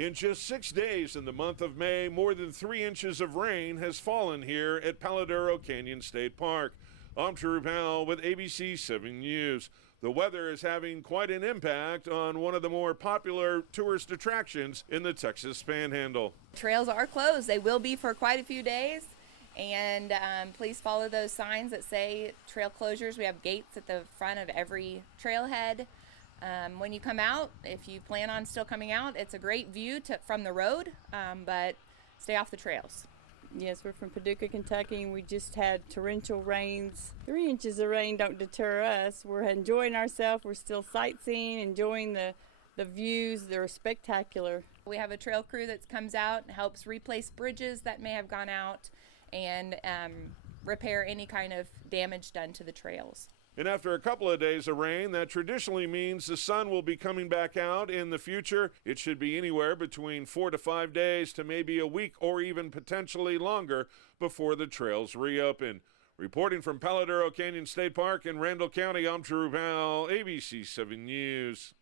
In just 6 days in the month of May, more than 3 inches of rain has fallen here at Palo Duro Canyon State Park. I'm Drew Powell with ABC 7 News. The weather is having quite an impact on one of the more popular tourist attractions in the Texas Panhandle. Trails are closed. They will be for quite a few days. And please follow those signs that say trail closures. We have gates at the front of every trailhead. When you come out, if you plan on still coming out, it's a great view from the road, but stay off the trails. Yes, we're from Paducah, Kentucky, and we just had torrential rains. 3 inches of rain don't deter us. We're enjoying ourselves. We're still sightseeing, enjoying the views. They're spectacular. We have a trail crew that comes out and helps replace bridges that may have gone out and repair any kind of damage done to the trails. And after a couple of days of rain, that traditionally means the sun will be coming back out in the future. It should be anywhere between 4 to 5 days to maybe a week or even potentially longer before the trails reopen. Reporting from Palo Duro Canyon State Park in Randall County, I'm Drew Powell, ABC 7 News.